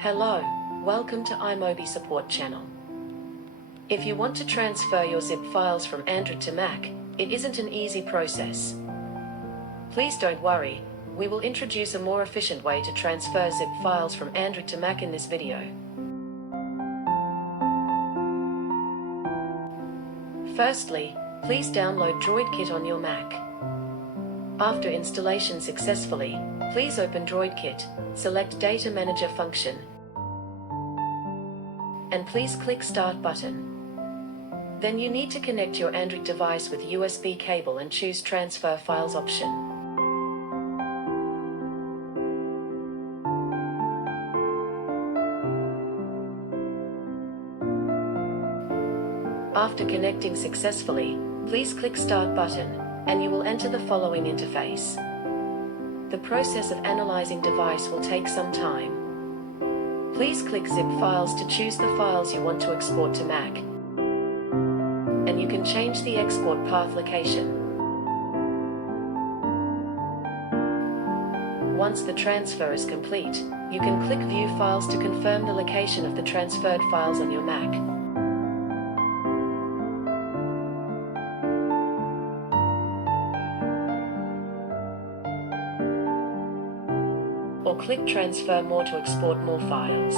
Hello, welcome to iMobi support channel. If you want to transfer your zip files from Android to Mac, it isn't an easy process. Please don't worry, we will introduce a more efficient way to transfer zip files from Android to Mac in this video. Firstly, please download DroidKit on your Mac. After installation successfully, please open DroidKit, select Data Manager function, and please click Start button. Then you need to connect your Android device with USB cable and choose Transfer Files option. After connecting successfully, please click Start button, and you will enter the following interface. The process of analyzing device will take some time. Please click Zip Files to choose the files you want to export to Mac. And you can change the export path location. Once the transfer is complete, you can click View Files to confirm the location of the transferred files on your Mac. Or click Transfer More to export more files.